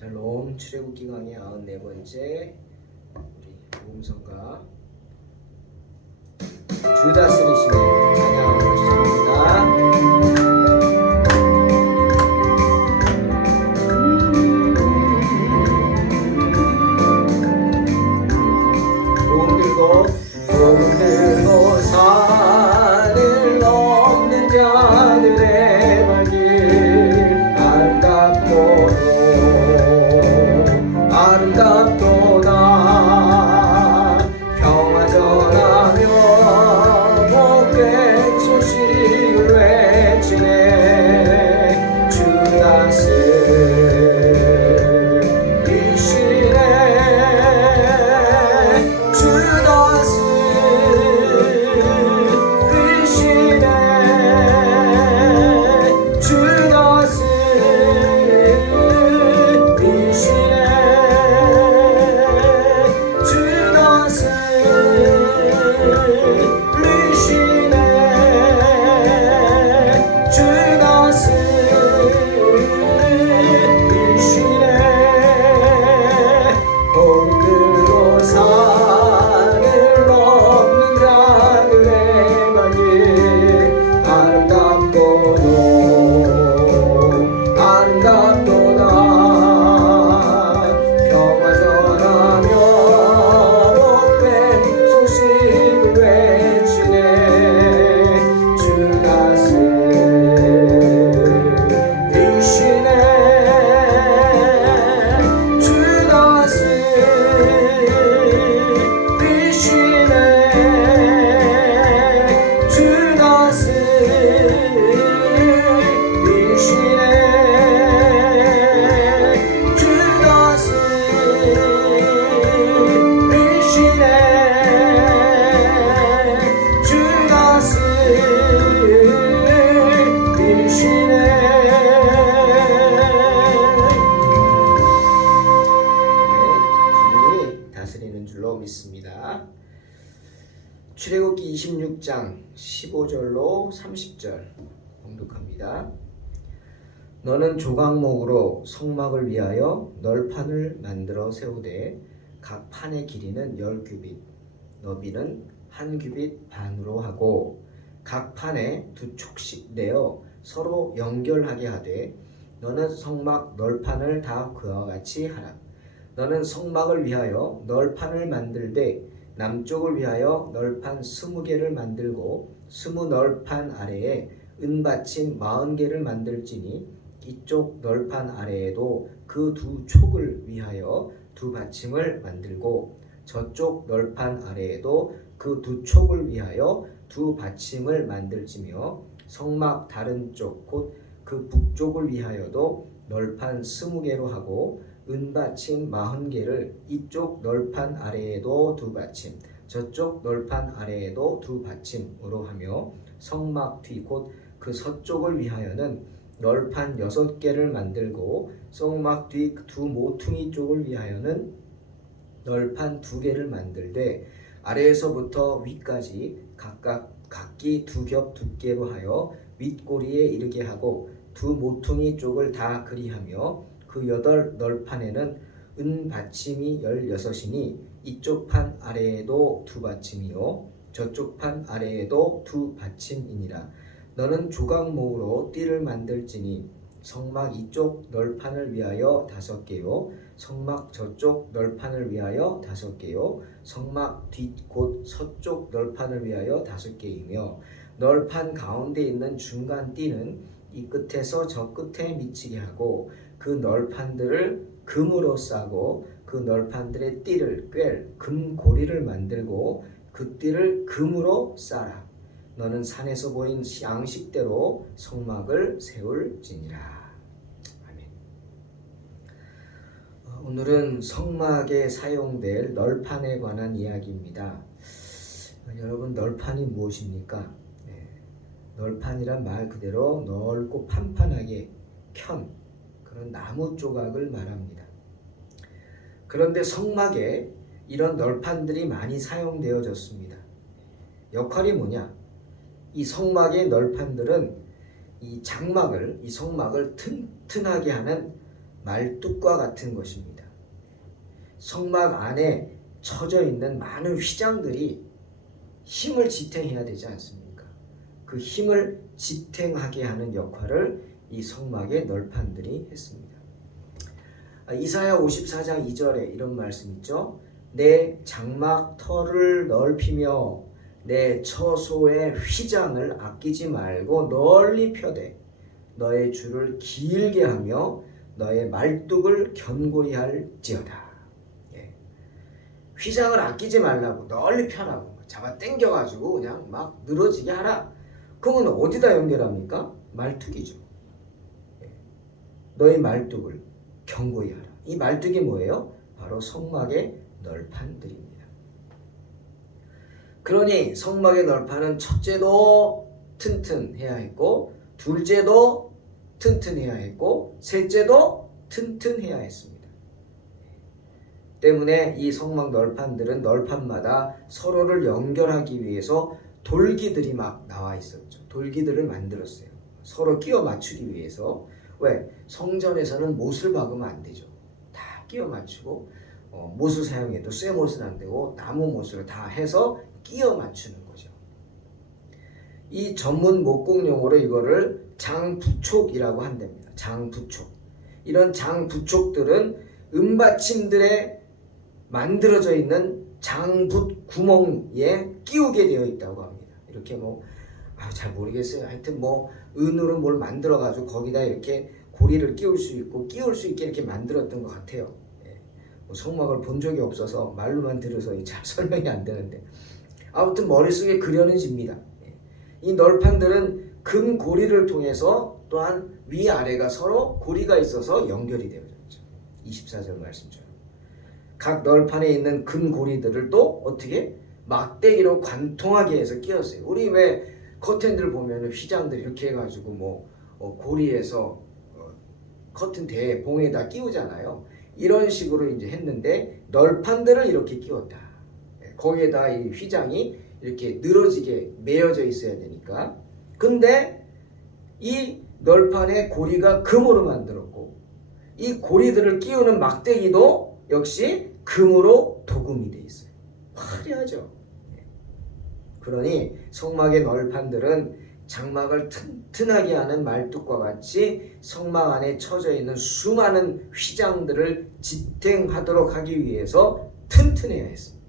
샬롬 출애굽기 강의 94번째 우리 모음성가 주다 쓰리시네 찬양하고 시작합니다. 복음 들고 산을 넘는 자들의 발길 아름답도다 평화 전하며 복된 소식을 외치네 주 다스리시네 주 다스리시네 주 믿습니다. 출애굽기 26장 15절로 30절 봉독합니다. 너는 조각목으로 성막을 위하여 널판을 만들어 세우되 각 판의 길이는 10규빗 너비는 1규빗 반으로 하고 각 판에 2촉씩 내어 서로 연결하게 하되 너는 성막 널판을 다 그와 같이 하라. 너는 성막을 위하여 널판을 만들되 남쪽을 위하여 널판 20개를 만들고 20널판 아래에 은받침 40개를 만들지니 이쪽 널판 아래에도 그 2촉을 위하여 2받침을 만들고 저쪽 널판 아래에도 그 2촉을 위하여 2받침을 만들지며 성막 다른 쪽 곧 그 북쪽을 위하여도 널판 20개로 하고 은받침 40개를 이쪽 널판 아래에도 2받침 저쪽 널판 아래에도 2받침으로 하며 성막 뒤 곧 그 서쪽을 위하여는 널판 6개를 만들고 성막 뒤 2 모퉁이 쪽을 위하여는 널판 2개를 만들되 아래에서부터 위까지 각각 각기 2겹 두께로 하여 윗꼬리에 이르게 하고 2 모퉁이 쪽을 다 그리하며 그 8널판에는 은받침이 16이니 이쪽 판 아래에도 2받침이요 저쪽 판 아래에도 2받침이니라. 너는 조각목으로 띠를 만들지니 성막 이쪽 널판을 위하여 5개요 성막 저쪽 널판을 위하여 5개요 성막 뒤 곧 서쪽 널판을 위하여 5개이며 널판 가운데 있는 중간 띠는 이 끝에서 저 끝에 미치게 하고 그 널판들을 금으로 싸고 그 널판들의 띠를 꿰 금고리를 만들고 그 띠를 금으로 싸라. 너는 산에서 보인 양식대로 성막을 세울지니라. 아멘. 오늘은 성막에 사용될 널판에 관한 이야기입니다. 여러분, 널판이 무엇입니까? 널판이란 말 그대로 넓고 판판하게 편 그런 나무 조각을 말합니다. 그런데 성막에 이런 널판들이 많이 사용되어졌습니다. 역할이 뭐냐? 이 성막의 널판들은 이 장막을, 이 성막을 튼튼하게 하는 말뚝과 같은 것입니다. 성막 안에 처져 있는 많은 휘장들이 힘을 지탱해야 되지 않습니까? 그 힘을 지탱하게 하는 역할을 이 성막의 널판들이 했습니다. 이사야 54장 2절에 이런 말씀 있죠. 내 장막 터를 넓히며 내 처소의 휘장을 아끼지 말고 널리 펴되 너의 줄을 길게 하며 너의 말뚝을 견고히 할지어다. 예. 휘장을 아끼지 말라고 널리 펴라고 잡아 당겨가지고 그냥 막 늘어지게 하라. 그러면 어디다 연결합니까? 말뚝이죠. 예. 너의 말뚝을 견고히 하라. 이 말뚝이 뭐예요? 바로 성막의 널판들입니다. 그러니 성막의 널판은 첫째도 튼튼해야 했고 둘째도 튼튼해야 했고 셋째도 튼튼해야 했습니다. 때문에 이 성막 널판들은 널판마다 서로를 연결하기 위해서 돌기들이 막 나와 있었죠. 돌기들을 만들었어요. 서로 끼워 맞추기 위해서. 왜? 성전에서는 못을 박으면 안 되죠. 다 끼워 맞추고 못을 사용해도 쇠못은 안 되고 나무 못으로 다 해서 끼워 맞추는 거죠. 이 전문 목공 용어로 이거를 장부촉이라고 한답니다. 장부촉. 이런 장부촉들은 음받침들에 만들어져 있는 장붓 구멍에 끼우게 되어 있다고 합니다. 이렇게 잘 모르겠어요. 하여튼 은으로 뭘 만들어 가지고 거기다 이렇게 고리를 끼울 수 있고 끼울 수 있게 이렇게 만들었던 것 같아요. 성막을 본 적이 없어서 말로만 들어서 잘 설명이 안 되는데 아무튼 머릿속에 그려집니다. 이 널판들은 금 고리를 통해서 또한 위아래가 서로 고리가 있어서 연결이 되어 있죠. 24절 말씀처럼. 각 널판에 있는 금 고리들을 또 어떻게 막대기로 관통하게 해서 끼웠어요. 우리 왜 커튼들 보면 휘장들 이렇게 해가지고 고리에서 커튼 대 봉에다 끼우잖아요. 이런 식으로 이제 했는데 널판들을 이렇게 끼웠다. 거기에다 이 휘장이 이렇게 늘어지게 매어져 있어야 되니까. 근데 이 널판의 고리가 금으로 만들었고 이 고리들을 끼우는 막대기도 역시 금으로 도금이 돼 있어요. 화려하죠. 그러니 성막의 널판들은 장막을 튼튼하게 하는 말뚝과 같이 성막 안에 처져 있는 수많은 휘장들을 지탱하도록 하기 위해서 튼튼해야 했습니다.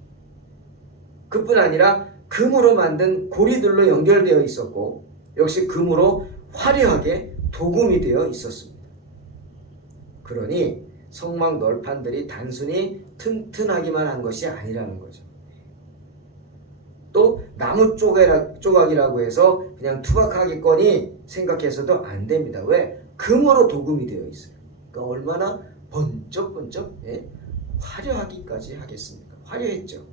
그뿐 아니라 금으로 만든 고리들로 연결되어 있었고 역시 금으로 화려하게 도금이 되어 있었습니다. 그러니 성막 널판들이 단순히 튼튼하기만 한 것이 아니라는 거죠. 또 나무 조각이라고 해서 그냥 투박하겠거니 생각해서도 안 됩니다. 왜? 금으로 도금이 되어 있어요. 그러니까 얼마나 번쩍번쩍 화려하기까지 하겠습니까? 화려했죠.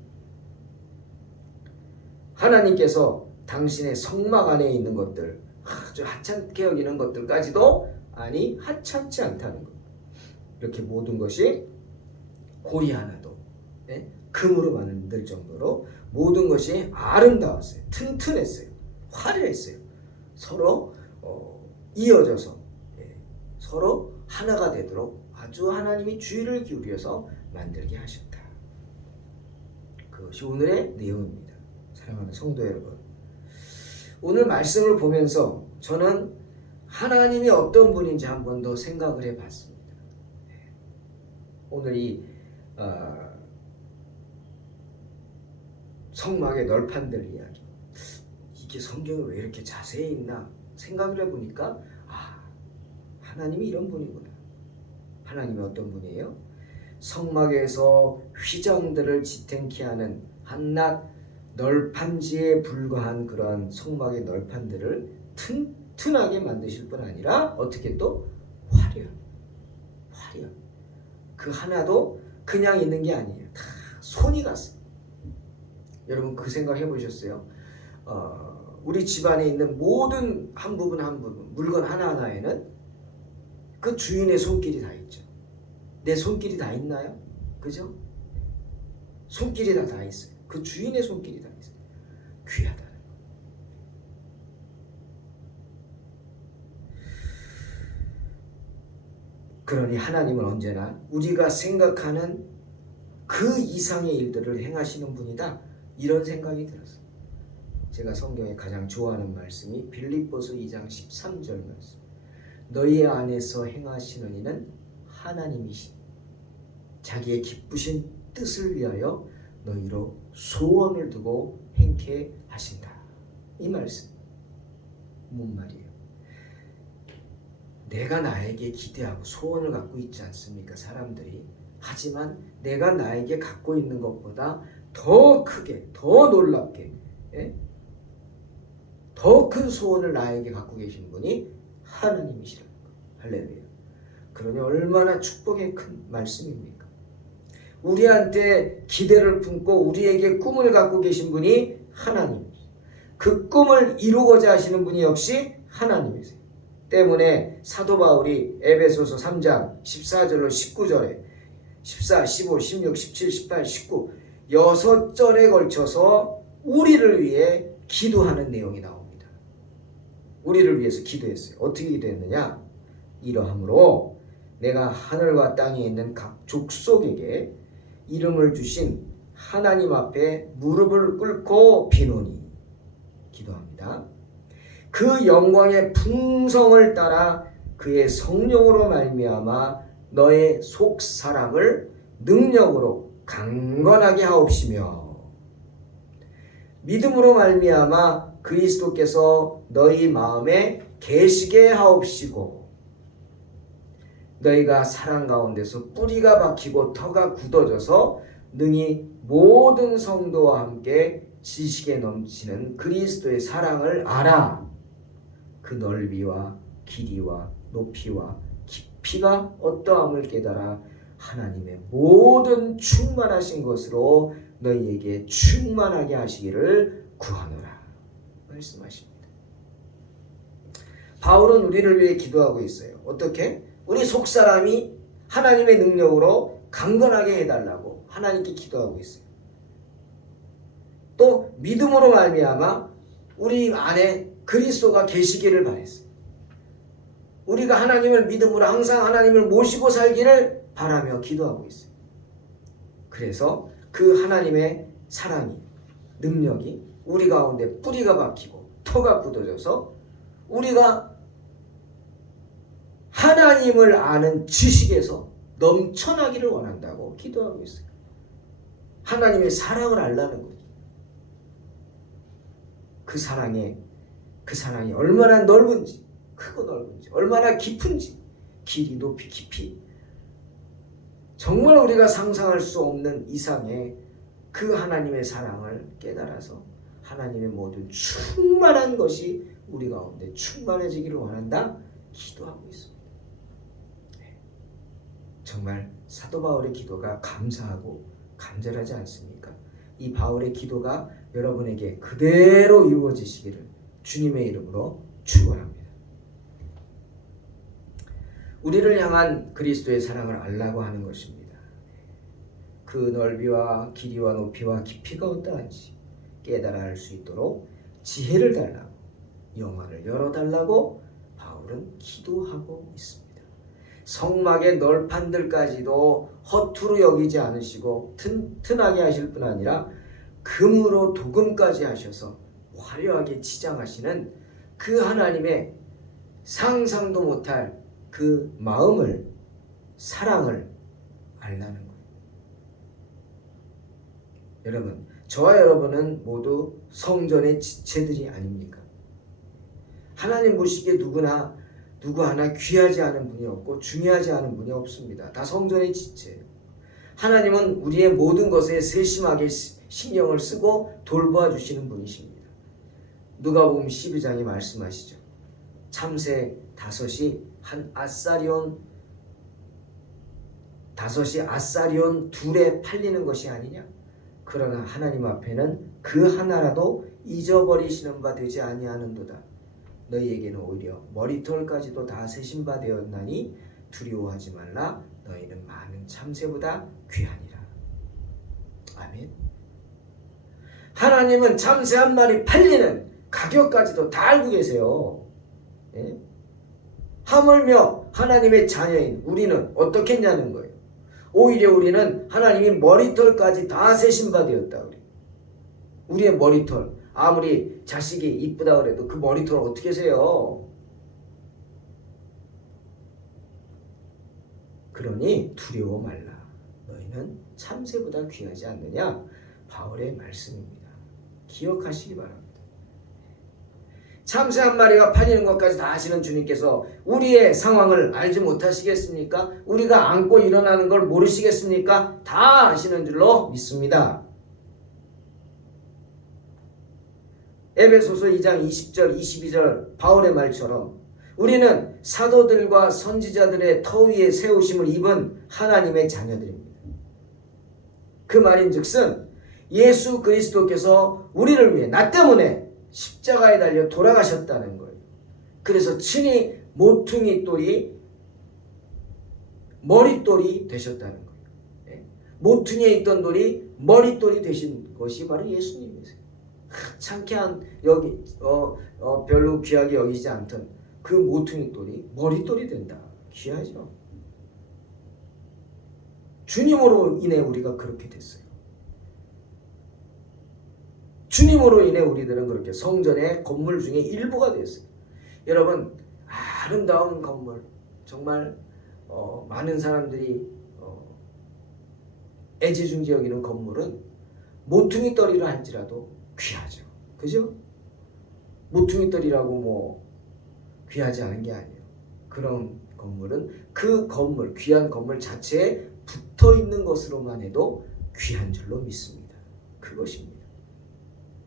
하나님께서 당신의 성막 안에 있는 것들 아주 하찮게 여기는 것들까지도 아니 하찮지 않다는 것. 이렇게 모든 것이 고리 하나도 금으로 만들 정도로 모든 것이 아름다웠어요. 튼튼했어요. 화려했어요. 서로 이어져서 서로 하나가 되도록 아주 하나님이 주의를 기울여서 만들게 하셨다. 그것이 오늘의 내용입니다. 사랑하는 성도 여러분, 오늘 말씀을 보면서 저는 하나님이 어떤 분인지 한 번 더 생각을 해봤습니다. 오늘 이 성막의 널판들 이야기, 이게 성경에 왜 이렇게 자세히 있나 생각을 해보니까 하나님이 이런 분이구나. 하나님이 어떤 분이에요? 성막에서 휘장들을 지탱케 하는 한낱 널판지에 불과한 그런 성막의 널판들을 튼튼하게 만드실 뿐 아니라 어떻게 또 화려. 그 하나도 그냥 있는 게 아니에요. 다 손이 갔어요. 여러분 그 생각 해보셨어요? 우리 집안에 있는 모든 한 부분 물건 하나하나에는 그 주인의 손길이 다 있죠. 내 손길이 다 있나요? 그죠? 손길이 다 있어요. 그 주인의 손길이 다 있어요. 귀하다는 거. 그러니 하나님은 언제나 우리가 생각하는 그 이상의 일들을 행하시는 분이다. 이런 생각이 들었어요. 제가 성경에 가장 좋아하는 말씀이 빌립보서 2장 13절 말씀. 너희 안에서 행하시는 이는 하나님이시니 자기의 기쁘신 뜻을 위하여 너희로 소원을 두고 행케 하신다. 이 말씀 뭔 말이에요? 내가 나에게 기대하고 소원을 갖고 있지 않습니까? 사람들이. 하지만 내가 나에게 갖고 있는 것보다 더 크게, 더 놀랍게, 더 큰 소원을 나에게 갖고 계신 분이 하나님이시라는 거예요. 할렐루야. 그러니 얼마나 축복의 큰 말씀입니까? 우리한테 기대를 품고 우리에게 꿈을 갖고 계신 분이 하나님. 그 꿈을 이루고자 하시는 분이 역시 하나님이세요. 때문에 사도 바울이 에베소서 3장 14절로 19절에 14, 15, 16, 17, 18, 19 6절에 걸쳐서 우리를 위해 기도하는 내용이 나옵니다. 우리를 위해서 기도했어요. 어떻게 기도했느냐? 이러함으로 내가 하늘과 땅에 있는 각 족속에게 이름을 주신 하나님 앞에 무릎을 꿇고 비노니 기도합니다. 그 영광의 풍성을 따라 그의 성령으로 말미암아 너의 속 사람을 능력으로 강건하게 하옵시며 믿음으로 말미암아 그리스도께서 너희 마음에 계시게 하옵시고 너희가 사랑 가운데서 뿌리가 박히고 터가 굳어져서 능히 모든 성도와 함께 지식에 넘치는 그리스도의 사랑을 알아. 그 넓이와 길이와 높이와 깊이가 어떠함을 깨달아 하나님의 모든 충만하신 것으로 너희에게 충만하게 하시기를 구하노라 말씀하십니다. 바울은 우리를 위해 기도하고 있어요. 어떻게? 우리 속사람이 하나님의 능력으로 강건하게 해달라고 하나님께 기도하고 있어요. 또 믿음으로 말미암아 우리 안에 그리스도가 계시기를 바랬어요. 우리가 하나님을 믿음으로 항상 하나님을 모시고 살기를 바라며 기도하고 있어요. 그래서 그 하나님의 사랑이, 능력이 우리 가운데 뿌리가 박히고 터가 굳어져서 우리가 하나님을 아는 지식에서 넘쳐나기를 원한다고 기도하고 있어요. 하나님의 사랑을 알라는 거죠. 그 사랑이 얼마나 넓은지, 크고 넓은지, 얼마나 깊은지, 길이, 높이, 깊이 정말 우리가 상상할 수 없는 이상의 그 하나님의 사랑을 깨달아서 하나님의 모든 충만한 것이 우리 가운데 충만해지기를 원한다 기도하고 있습니다. 정말 사도 바울의 기도가 감사하고 간절하지 않습니까? 이 바울의 기도가 여러분에게 그대로 이루어지시기를 주님의 이름으로 축원합니다. 우리를 향한 그리스도의 사랑을 알라고 하는 것입니다. 그 넓이와 길이와 높이와 깊이가 어떠한지 깨달아 알 수 있도록 지혜를 달라고, 영안을 열어달라고 바울은 기도하고 있습니다. 성막의 널판들까지도 허투루 여기지 않으시고 튼튼하게 하실 뿐 아니라 금으로 도금까지 하셔서 화려하게 치장하시는 그 하나님의 상상도 못할 그 마음을, 사랑을 알라는 거예요. 여러분, 저와 여러분은 모두 성전의 지체들이 아닙니까? 하나님 보시기에 누구 하나 귀하지 않은 분이 없고 중요하지 않은 분이 없습니다. 다 성전의 지체예요. 하나님은 우리의 모든 것에 세심하게 신경을 쓰고 돌보아 주시는 분이십니다. 누가복음 12장에 말씀하시죠. 참새 다섯이 아사리온 둘에 팔리는 것이 아니냐? 그러나 하나님 앞에는 그 하나라도 잊어버리시는 바 되지 아니하는도다. 너희에게는 오히려 머리털까지도 다 세신 바 되었나니 두려워하지 말라. 너희는 많은 참새보다 귀하니라. 아멘. 하나님은 참새 한 마리 팔리는 가격까지도 다 알고 계세요. 예? 하물며 하나님의 자녀인 우리는 어떻게 했냐는 거예요. 오히려 우리는 하나님이 머리털까지 다 세신 바 되었다. 우리의 머리털, 아무리 자식이 이쁘다 그래도 그 머리털 어떻게 세요? 그러니 두려워 말라. 너희는 참새보다 귀하지 않느냐? 바울의 말씀입니다. 기억하시기 바랍니다. 참새 한 마리가 팔리는 것까지 다 아시는 주님께서 우리의 상황을 알지 못하시겠습니까? 우리가 안고 일어나는 걸 모르시겠습니까? 다 아시는 줄로 믿습니다. 에베소서 2장 20절 22절 바울의 말처럼 우리는 사도들과 선지자들의 터 위에 세우심을 입은 하나님의 자녀들입니다. 그 말인즉슨 예수 그리스도께서 우리를 위해 나 때문에 십자가에 달려 돌아가셨다는 거예요. 그래서 친히 모퉁이 돌이 머릿돌이 되셨다는 거예요. 모퉁이에 있던 돌이 머릿돌이 되신 것이 바로 예수님이세요. 창피한 여기 별로 귀하게 여기지 않던 그 모퉁이 돌이 머릿돌이 된다. 귀하죠. 주님으로 인해 우리가 그렇게 됐어요. 주님으로 인해 우리들은 그렇게 성전의 건물 중에 일부가 됐어요. 여러분, 아름다운 건물, 정말 많은 사람들이 애지중지 여기는 건물은 모퉁이 떨이라 할지라도 귀하죠. 그죠? 모퉁이 떨이라고 뭐 귀하지 않은 게 아니에요. 그런 건물은 그 건물, 귀한 건물 자체에 붙어 있는 것으로만 해도 귀한 줄로 믿습니다. 그것입니다.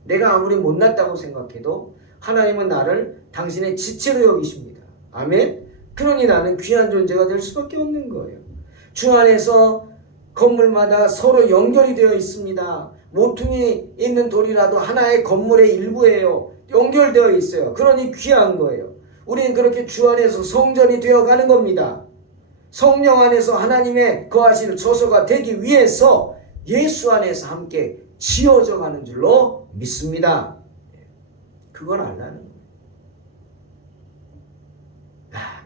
내가 아무리 못났다고 생각해도 하나님은 나를 당신의 지체로 여기십니다. 아멘? 그러니 나는 귀한 존재가 될 수밖에 없는 거예요. 주 안에서 건물마다 서로 연결이 되어 있습니다. 모퉁이 있는 돌이라도 하나의 건물의 일부예요. 연결되어 있어요. 그러니 귀한 거예요. 우리는 그렇게 주 안에서 성전이 되어가는 겁니다. 성령 안에서 하나님의 거하실 처소가 되기 위해서 예수 안에서 함께 지어져 가는 줄로 믿습니다. 그걸 알라는 거예요.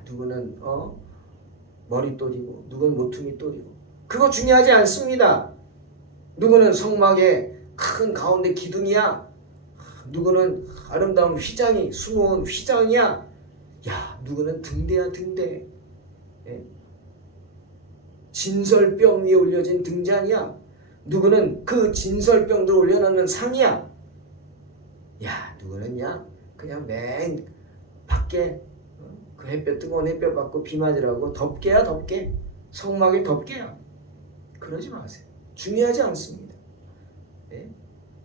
누구는 머릿돌이고 누구는 모퉁이돌이고 그거 중요하지 않습니다. 누구는 성막의 큰 가운데 기둥이야. 누구는 아름다운 휘장이 수놓은 휘장이야. 누구는 등대야 등대. 진설병 위에 올려진 등잔이야. 누구는 그 진설병들 올려놓는 상이야. 누구는 그냥 맨 밖에 그 햇볕 뜨거운 햇볕 받고 비 맞으라고 덮개야 덮개. 성막의 덮개야. 그러지 마세요. 중요하지 않습니다.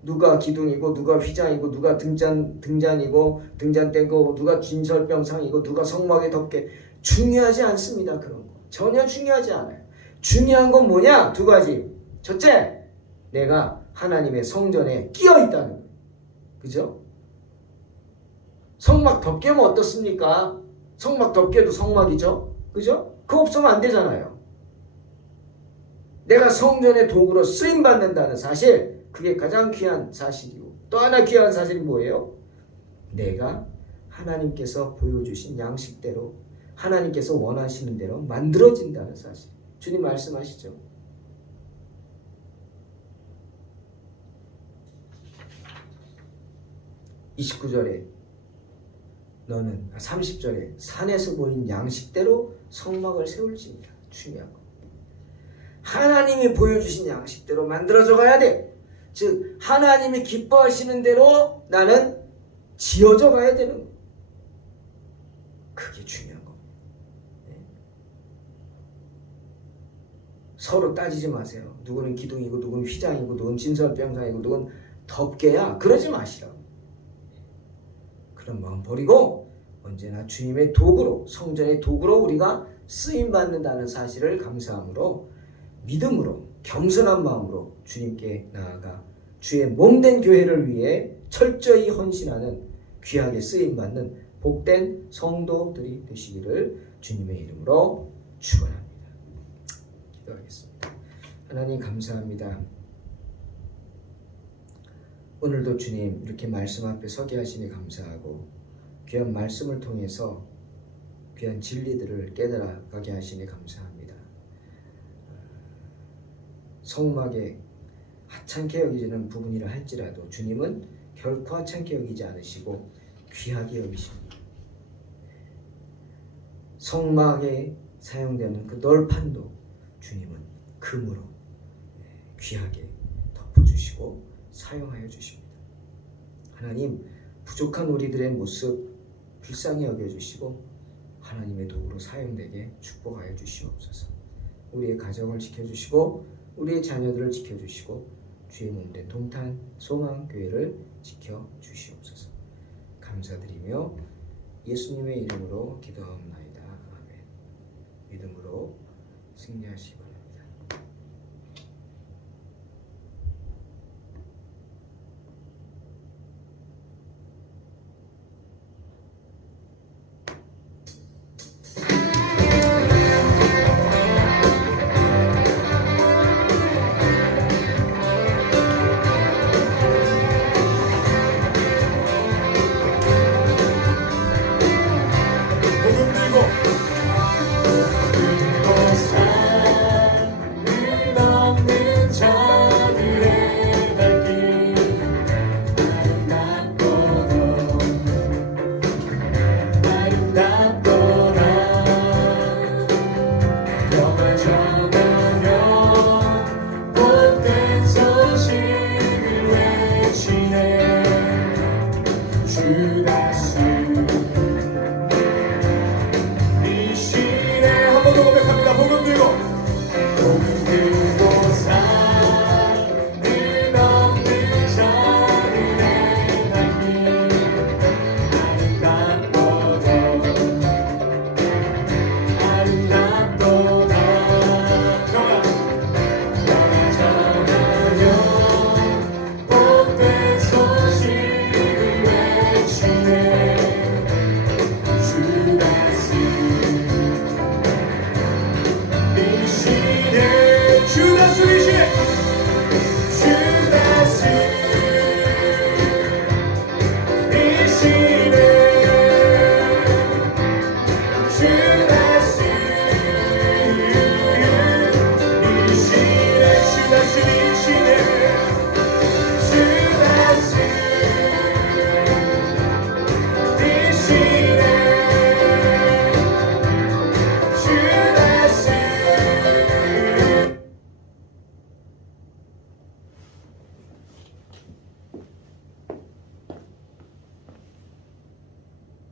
누가 기둥이고 누가 휘장이고 누가 등잔이고 등잔대고 누가 진설병상이고 누가 성막의 덮개 중요하지 않습니다. 그런 거 전혀 중요하지 않아요. 중요한 건 뭐냐? 두 가지. 첫째, 내가 하나님의 성전에 끼어 있다는 거예요. 그죠? 성막 덮개면 어떻습니까? 성막 덮개도 성막이죠. 그죠? 그거 없으면 안 되잖아요. 내가 성전의 도구로 쓰임받는다는 사실, 그게 가장 귀한 사실이고, 또 하나 귀한 사실이 뭐예요? 내가 하나님께서 보여주신 양식대로 하나님께서 원하시는 대로 만들어진다는 사실. 주님 말씀하시죠. (29절에) 너는 30절에 산에서 보인 양식대로 성막을 세울지니라. 중요한 거. 하나님이 보여주신 양식대로 만들어져 가야 돼. 즉 하나님이 기뻐하시는 대로 나는 지어져 가야 되는 거. 그게 중요한 겁니다. 서로 따지지 마세요. 누구는 기둥이고 누구는 휘장이고 누구는 진설병상이고 누구는 덮개야. 그러지 마시라고. 그런 마음 버리고 언제나 주님의 도구로, 성전의 도구로 우리가 쓰임받는다는 사실을 감사함으로, 믿음으로, 겸손한 마음으로 주님께 나아가 주의 몸된 교회를 위해 철저히 헌신하는, 귀하게 쓰임받는 복된 성도들이 되시기를 주님의 이름으로 축원합니다. 기도하겠습니다. 하나님 감사합니다. 오늘도 주님 이렇게 말씀 앞에 서게 하시니 감사하고, 귀한 말씀을 통해서 귀한 진리들을 깨달아가게 하시니 감사합니다. 성막에 하찮게 여기지는 부분이라 할지라도 주님은 결코 하찮게 여기지 않으시고 귀하게 여기십니다. 성막에 사용되는 그 널판도 주님은 금으로 귀하게 덮어주시고 사용하여 주십니다. 하나님, 부족한 우리들의 모습 불쌍히 여겨주시고 하나님의 도구로 사용되게 축복하여 주시옵소서. 우리의 가정을 지켜주시고 우리의 자녀들을 지켜주시고 주의 몸된 동탄 소망교회를 지켜주시옵소서. 감사드리며 예수님의 이름으로 기도하옵나이다. 아멘. 믿음으로 승리하시기 바랍니다.